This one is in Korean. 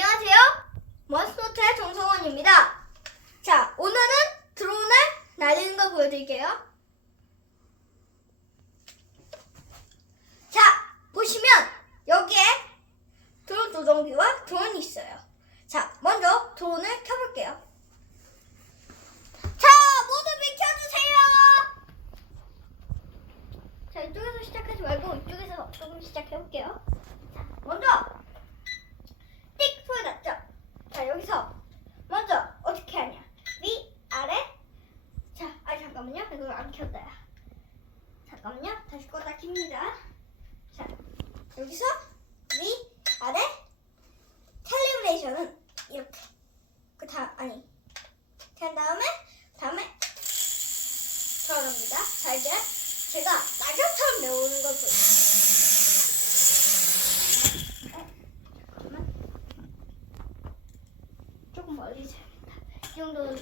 안녕하세요. 머스노트의 정성원입니다. 자, 오늘은 드론을 날리는 거 보여드릴게요. 자, 보시면 여기에 드론 조종기와 드론이 있어요. 자, 먼저 드론을 켜볼게요. 자, 모두 비켜주세요. 자, 이쪽에서 시작하지 말고 이쪽에서 조금 시작해볼게요. 자, 먼저 띡 소리 났죠? 자 여기서 먼저 어떻게 하냐 위 아래 자 아 잠깐만요. 이거 안 켰다 잠깐만요. 다시 껐다 킵니다. 자 여기서 위 아래 캘리브레이션은 이렇게. 그 다음 아니. 그 다음에 다음에 들어갑니다. 자 이제 제가 낙엽처럼 내오는 걸 보여드릴게요 잠깐만. 조금 멀리 있어야겠다. 이 정도는